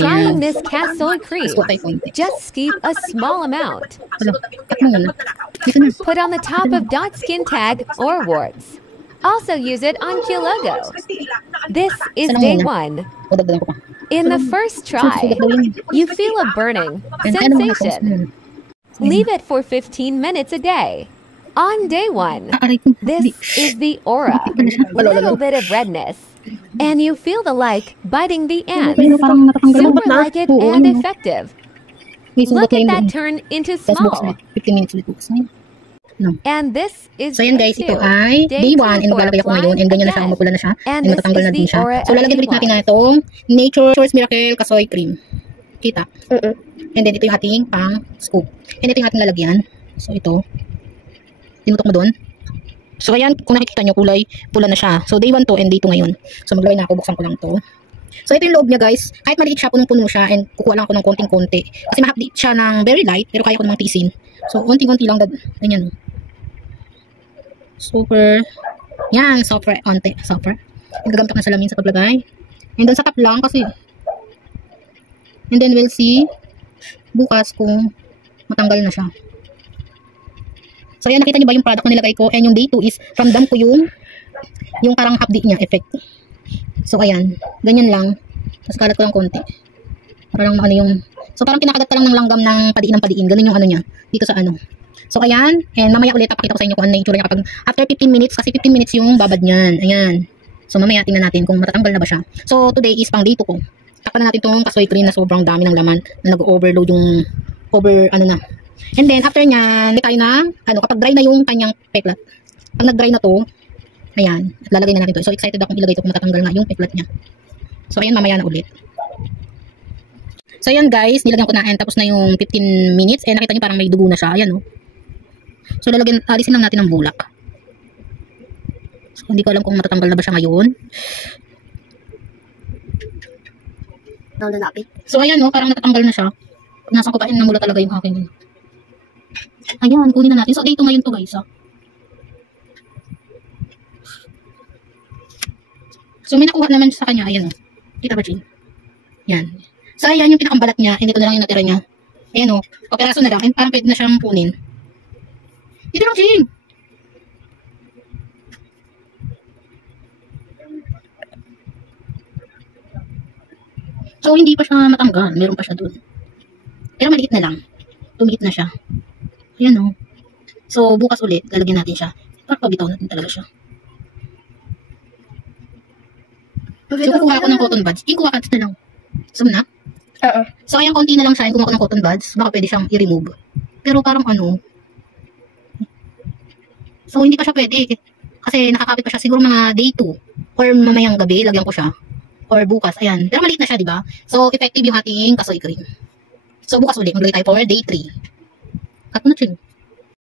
trying Ayan. this Casoy cream, Gusto tayo konti. just skip a small amount. Wala. Cut mo muna. Dito na. Put on the top of dot skin tag or warts. Also use it on Kilogo. This is day 1. O, dagdagan ko pa. In the first try, you feel a burning sensation. Leave it for 15 minutes a day. On day 1, this is the aura, little bit of redness, and you feel the like biting the ants. Super like it and effective. Look at that turn into small. 15 minutes ulit bukas na yun. No. And this is So yan guys, ito ay day 1 and maglalagay ako ngayon and ganyan na siya, mapula na siya and matatanggal na din siya. So lalagyan ulit natin na itong Nature's Miracle Casoy Cream. Kita? And then ito yung ating pang scoop. And ito yung ating lalagyan. So ito, tinutok mo doon. So ayan, kung nakikita nyo, kulay pula na siya. So day 1 to and day 2 ngayon. So maglagay na ako, buksan ko lang to. So ito yung loob niya guys, kahit maliit siya, punong-puno siya and kukuha lang ako ng konting-konti. Kasi mahapdi siya ng very light, pero kaya ko namang tiisin. So konting-konti lang, ganyan. Super, yan, softer, onte, softer. And gagamit ako ng salamin sa paglagay. And then sa top lang kasi. And then we'll see bukas kung matanggal na siya. So ayan, nakita niyo ba yung product na nilagay ko? And yung day 2 is, ramdam ko yung parang hapdi niya effect. So ayan, ganyan lang. Tapos kalat ko lang konti. Para lang ano yung, so parang kinakagat pa lang ng langgam ng padiin. Ganun yung ano niya, dito sa ano. So ayan, and mamaya ulit papakita ko sa inyo kung ano yung itsura niya kapag after 15 minutes, kasi 15 minutes yung babad niyan. Ayan. So mamaya tingnan natin kung matatanggal na ba siya. So today is pang day 2 ko. Takpan na natin itong Casoy Cream na sobrang dami ng laman na nag-overload yung ano na. And then after niya, hindi tayo na, kapag dry na yung kanyang peklat. Pag nag-dry na to, ayan, at lalagay na natin to. So excited akong ilagay ito kung matatanggal na yung peklat niya. So ayan, mamaya na ulit. So ayan guys, nilagyan ko na and tapos na yung 15 minutes and nakita niyo parang may dugo na siya. Ayan, oh. So alisin lang natin ang bulak. So hindi ko alam kung matatanggal na ba siya ngayon. So ayan, oh, parang natatanggal na siya. Nasaan ko pa, namula talaga yung aking. Ayan, kunin na natin. So dito ngayon to guys, ah. So may nakuha naman sa kanya, ayan, oh. Kita ba, Jane? Yan. So ayan yung pinakambalat niya, hindi ko na lang yung natira niya. Ayan, oh, paperaso na lang and parang pwede na siyang kunin. Dito lang, Jane! So hindi pa siya matanggal, meron pa siya dun. Pero maliit na lang. Tumiit na siya. Ayan, oh. So bukas ulit, lalagyan natin siya. Parang pabitaw natin talaga siya. So kukuha ako ng cotton buds. Kukuha ka na lang. So na? So ayan, konti na lang siya. Kukuha ko ng cotton buds. Baka pwede siyang i-remove. Pero parang ano. So hindi pa siya pwede. Kasi nakakapit pa siya. Siguro mga day 2. Or mamayang gabi, lagyan ko siya. Or bukas. Ayan. Pero maliit na siya, diba? So effective yung ating Casoy Cream. So bukas ulit. Maglagay tayo for day 3. Cut mo na, Ching.